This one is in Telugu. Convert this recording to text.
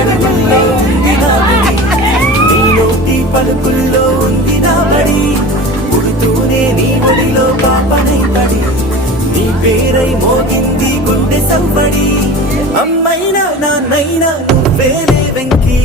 అడుగుల్లో ఉంది నా గుడి, నీ నోటి పలుకుల్లో ఉంది నా బడి, పుడుతూనే నీ ఒడిలో పాపనై పడి, నీ పేరై మోగింది గుండె సవ్వడి. అమ్మైనా నాన్నైనా నువ్వేలే వెంకి.